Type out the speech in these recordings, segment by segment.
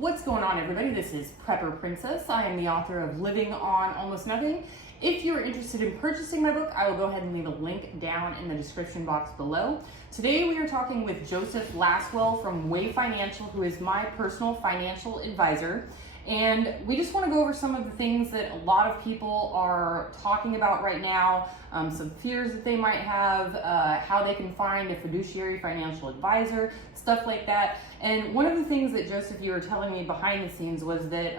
What's going on, everybody? This is Prepper Princess. I am the author of Living on Almost Nothing. If you are interested in purchasing my book, I will go ahead and leave a link down in the description box below. Today we are talking with Joseph Laswell from Way Financial, who is my personal financial advisor. And we just want to go over some of the things that a lot of people are talking about right now, some fears that they might have, how they can find a fiduciary financial advisor, stuff like that. And one of the things that Joseph, you were telling me behind the scenes was that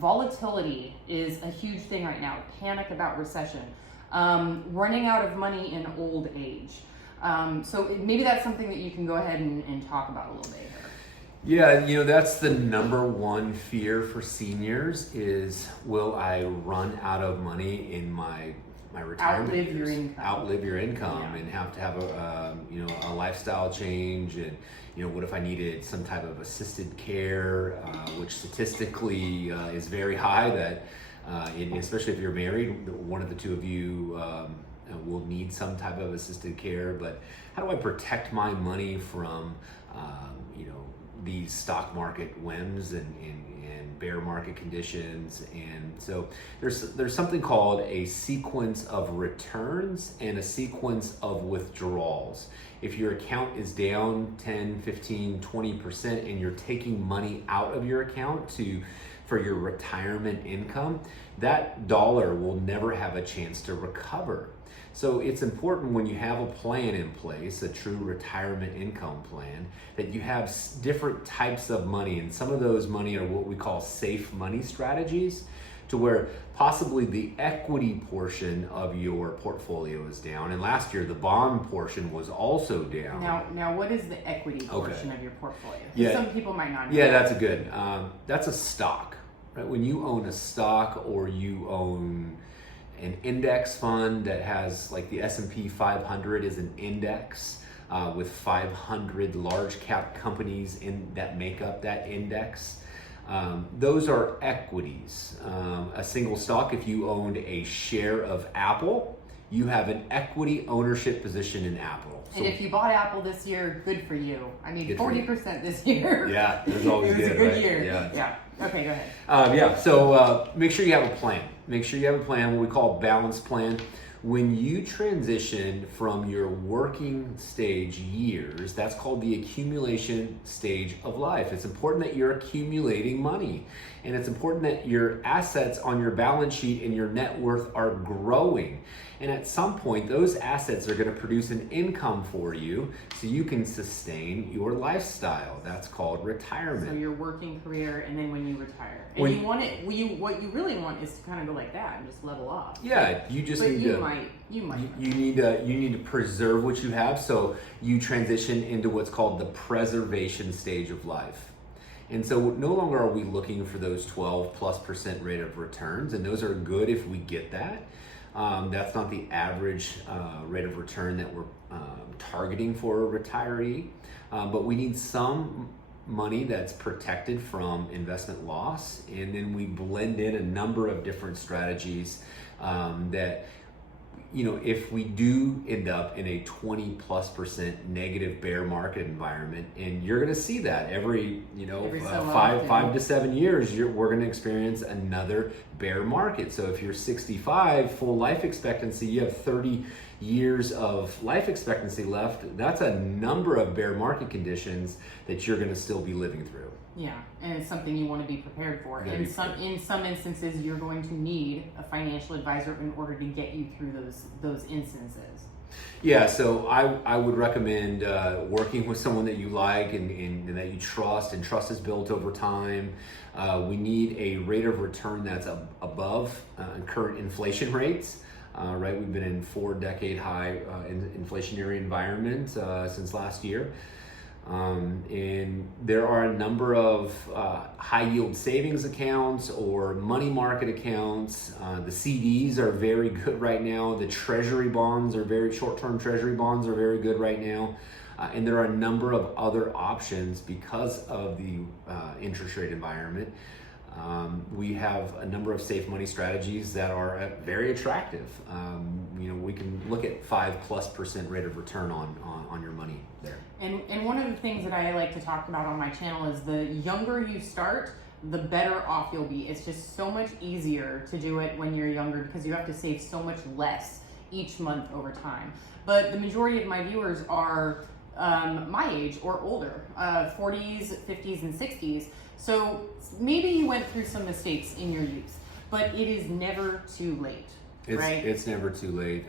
volatility is a huge thing right now, panic about recession, running out of money in old age. So maybe that's something that you can go ahead and talk about a little bit here. Yeah, that's the number one fear for seniors is, will I run out of money in my retirement Outlive years? your income. Outlive your income, Yeah. and have to have a lifestyle change, and what if I needed some type of assisted care, which statistically is very high. That especially if you're married, one of the two of you will need some type of assisted care. But how do I protect my money from these stock market whims and bear market conditions? And so there's something called a sequence of returns and a sequence of withdrawals. If your account is down 10, 15, 20% and you're taking money out of your account for your retirement income, that dollar will never have a chance to recover. So it's important when you have a plan in place, a true retirement income plan, that you have different types of money. And some of those money are what we call safe money strategies, to where possibly the equity portion of your portfolio is down. And last year, the bond portion was also down. Now what is the equity portion of your portfolio? Yeah. Some people might not know. Yeah, that's a good. That's a stock, right? When you own a stock or you own an index fund that has, like, the S&P 500 is an index with 500 large cap companies that make up that index. Those are equities. A single stock, if you owned a share of Apple, you have an equity ownership position in Apple. And if you bought Apple this year, good for you. I mean, Good 40% this year. Yeah, it was always it was good, a good right? year. Yeah. Okay, go ahead. So make sure you have a plan. Make sure you have a plan, what we call a balanced plan. When you transition from your working stage years, that's called the accumulation stage of life. It's important that you're accumulating money, and it's important that your assets on your balance sheet and your net worth are growing. And at some point, those assets are going to produce an income for you so you can sustain your lifestyle. That's called retirement. So your working career, and then when you retire. And When you want it, what you really want is to kind of go like that and just level off. Yeah, you just need to. You need to preserve what you have, so you transition into what's called the preservation stage of life. And so no longer are we looking for those 12+% rate of returns, and those are good if we get that. That's not the average rate of return that we're targeting for a retiree, but we need some money that's protected from investment loss, and then we blend in a number of different strategies that, if we do end up in a 20+% negative bear market environment, and you're going to see that every so 5 to 7 years, we're going to experience another bear market. So if you're 65, full life expectancy, you have 30 years of life expectancy left. That's a number of bear market conditions that you're going to still be living through. Yeah, and it's something you want to be prepared for. In some instances, you're going to need a financial advisor in order to get you through those instances. Yeah, so I would recommend working with someone that you like and that you trust, and trust is built over time. We need a rate of return that's above current inflation rates. Right, we've been in 4-decade high inflationary environment since last year. And there are a number of high yield savings accounts or money market accounts. The CDs are very good right now. The treasury bonds are short-term treasury bonds are very good right now. And there are a number of other options because of the interest rate environment We have a number of safe money strategies that are very attractive. We can look at 5+% rate of return on your money there. And one of the things that I like to talk about on my channel is the younger you start, the better off you'll be. It's just so much easier to do it when you're younger because you have to save so much less each month over time. But the majority of my viewers are my age or older, 40s, 50s, and 60s. So maybe you went through some mistakes in your youth, but it is never too late, right? It's never too late.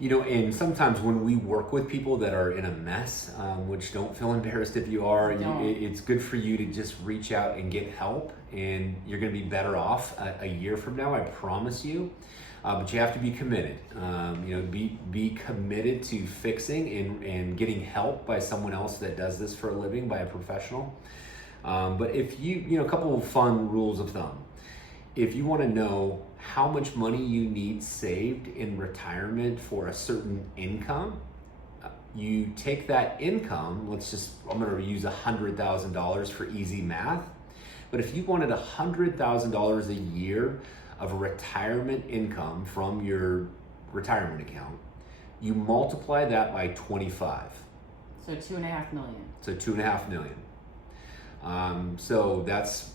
And sometimes when we work with people that are in a mess, which don't feel embarrassed if you are, it's good for you to just reach out and get help, and you're going to be better off a year from now, I promise you. But you have to be committed. Be committed to fixing and getting help by someone else that does this for a living, by a professional. But if a couple of fun rules of thumb. If you want to know how much money you need saved in retirement for a certain income, you take that income, I'm going to use $100,000 for easy math. But if you wanted $100,000 a year of retirement income from your retirement account, you multiply that by 25. So $2.5 million. So $2.5 million. So that's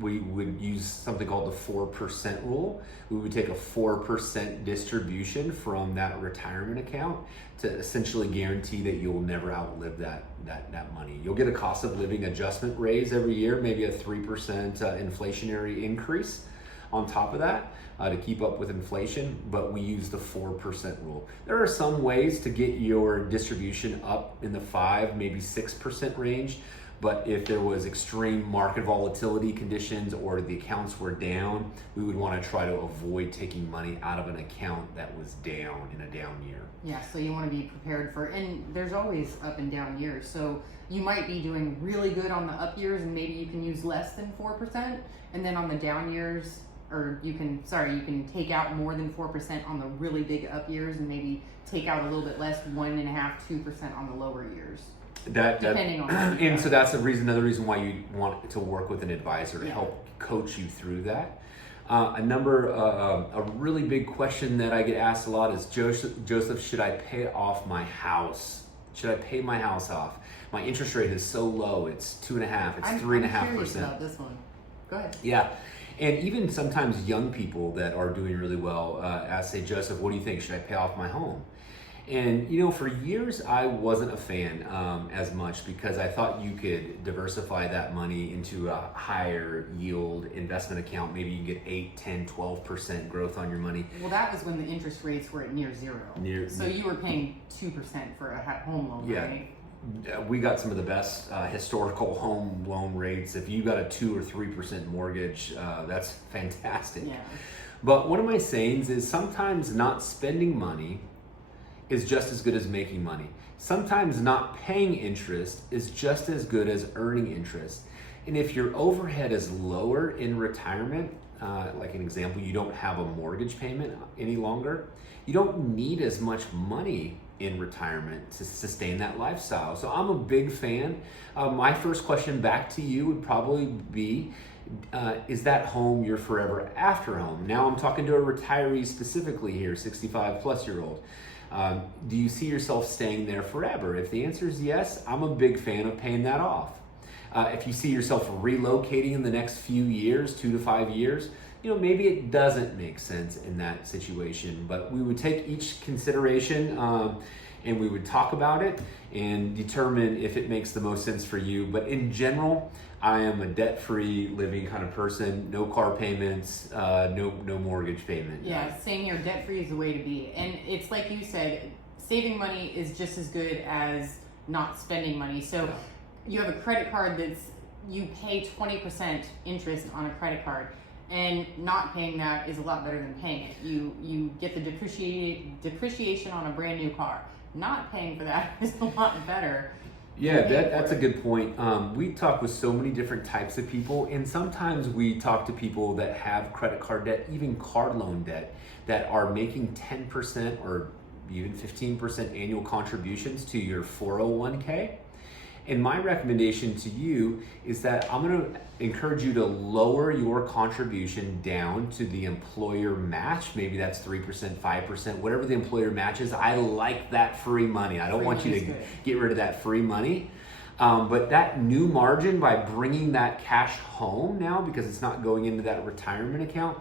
we would use something called the 4% rule. We would take a 4% distribution from that retirement account to essentially guarantee that you'll never outlive that money. You'll get a cost of living adjustment raise every year, maybe a 3% inflationary increase on top of that to keep up with inflation, but we use the 4% rule. There are some ways to get your distribution up in the 5, maybe 6% range. But if there was extreme market volatility conditions or the accounts were down, we would want to try to avoid taking money out of an account that was down in a down year. Yeah, so you want to be prepared and there's always up and down years. So you might be doing really good on the up years and maybe you can use less than 4%. And then on the down years, you can take out more than 4% on the really big up years and maybe take out a little bit less, 1.5%, 2% on the lower years. Depending on and so that's another reason why you want to work with an advisor to help coach you through that. A really big question that I get asked a lot is, Joseph, should I pay off my house? Should I pay my house off? My interest rate is so low; it's 2.5%, it's 3.5%. I'm curious about this one. Go ahead. Yeah. And even sometimes young people that are doing really well say, Joseph, what do you think? Should I pay off my home? And for years I wasn't a fan as much because I thought you could diversify that money into a higher yield investment account. Maybe you can get 8, 10, 12% growth on your money. Well, that was when the interest rates were at near zero. So you were paying 2% for a home loan, right? We got some of the best historical home loan rates. If you got a 2 or 3% mortgage, that's fantastic. Yeah. But one of my sayings is sometimes not spending money is just as good as making money. Sometimes not paying interest is just as good as earning interest. And if your overhead is lower in retirement, like an example, you don't have a mortgage payment any longer, you don't need as much money in retirement to sustain that lifestyle. So I'm a big fan. My first question back to you would probably be, is that home your forever after home? Now I'm talking to a retiree specifically here, 65 plus year old. Do you see yourself staying there forever? If the answer is yes, I'm a big fan of paying that off. If you see yourself relocating in the next few years, 2 to 5 years, maybe it doesn't make sense in that situation, but we would take each consideration and we would talk about it and determine if it makes the most sense for you. But in general, I am a debt-free living kind of person, no car payments, no mortgage payment. Yeah, same here. Debt-free is the way to be. And it's like you said, saving money is just as good as not spending money. So you have a credit card you pay 20% interest on a credit card, and not paying that is a lot better than paying it. You get the depreciation on a brand new car. Not paying for that is a lot better. Yeah, that's a good point. We talk with so many different types of people, and sometimes we talk to people that have credit card debt, even car loan debt, that are making 10% or even 15% annual contributions to your 401k. And my recommendation to you is that I'm going to encourage you to lower your contribution down to the employer match. Maybe that's 3%, 5%, whatever the employer matches. I like that free money. I don't want you to get rid of that free money. But that new margin, by bringing that cash home now, because it's not going into that retirement account,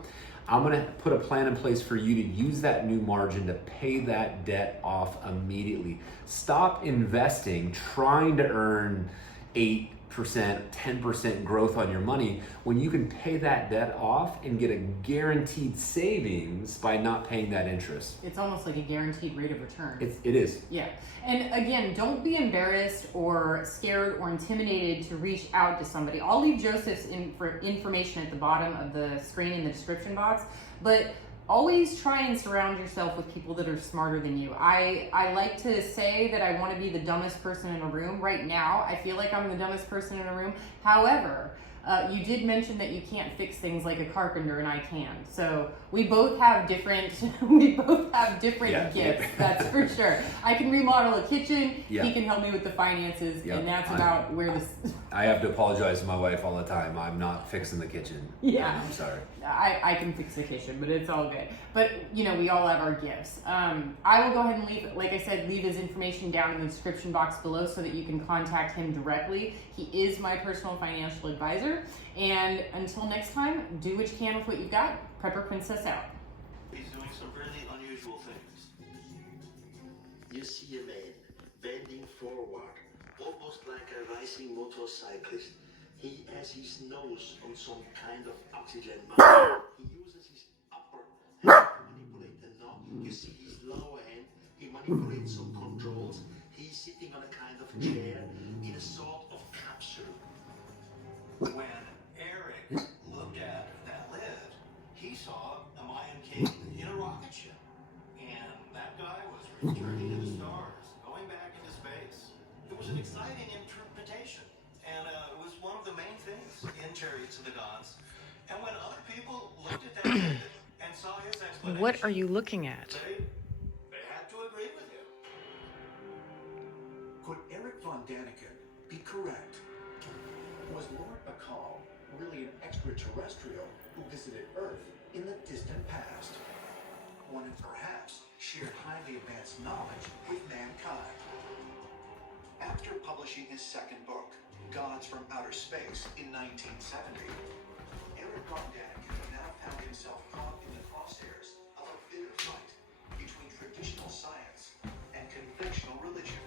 I'm going to put a plan in place for you to use that new margin to pay that debt off immediately. Stop investing, trying to earn 8%, 10% growth on your money when you can pay that debt off and get a guaranteed savings by not paying that interest. It's almost like a guaranteed rate of return. It is. Yeah. And again, don't be embarrassed or scared or intimidated to reach out to somebody. I'll leave Joseph's information at the bottom of the screen in the description box, but always try and surround yourself with people that are smarter than you. I like to say that I want to be the dumbest person in a room. Right now, I feel like I'm the dumbest person in a room. However, you did mention that you can't fix things like a carpenter, and I can. So we both have different gifts. That's for sure. I can remodel a kitchen. Yeah. He can help me with the finances, and that's about where this. I have to apologize to my wife all the time. I'm not fixing the kitchen. Yeah. I'm sorry. I can fix the kitchen, but it's all good. But we all have our gifts. I will go ahead and leave, like I said, leave his information down in the description box below so that you can contact him directly. He is my personal financial advisor. And until next time, do what you can with what you've got. Prepper Princess out. He's doing some really unusual things. You see a man bending forward, almost like a rising motorcyclist. He has his nose on some kind of oxygen mask. He uses his upper hand to manipulate the knob. You see his lower hand. He manipulates some controls. He's sitting on a kind of chair in a sort of capsule. When Eric looked at that lid, he saw a Mayan king in a rocket ship. And that guy was returning to the stars, going back into space. It was an exciting interpretation. And it was one of the main things in Chariots of the Gods. And when other people looked at that lid and saw his explanation, What are you looking at? they had to agree with him. Could Eric von Daniken be correct? Was Lord Bacall really an extraterrestrial who visited Earth in the distant past? One who perhaps shared highly advanced knowledge with mankind. After publishing his second book, Gods from Outer Space, in 1970, Eric von Daniken now found himself caught in the crosshairs of a bitter fight between traditional science and conventional religion.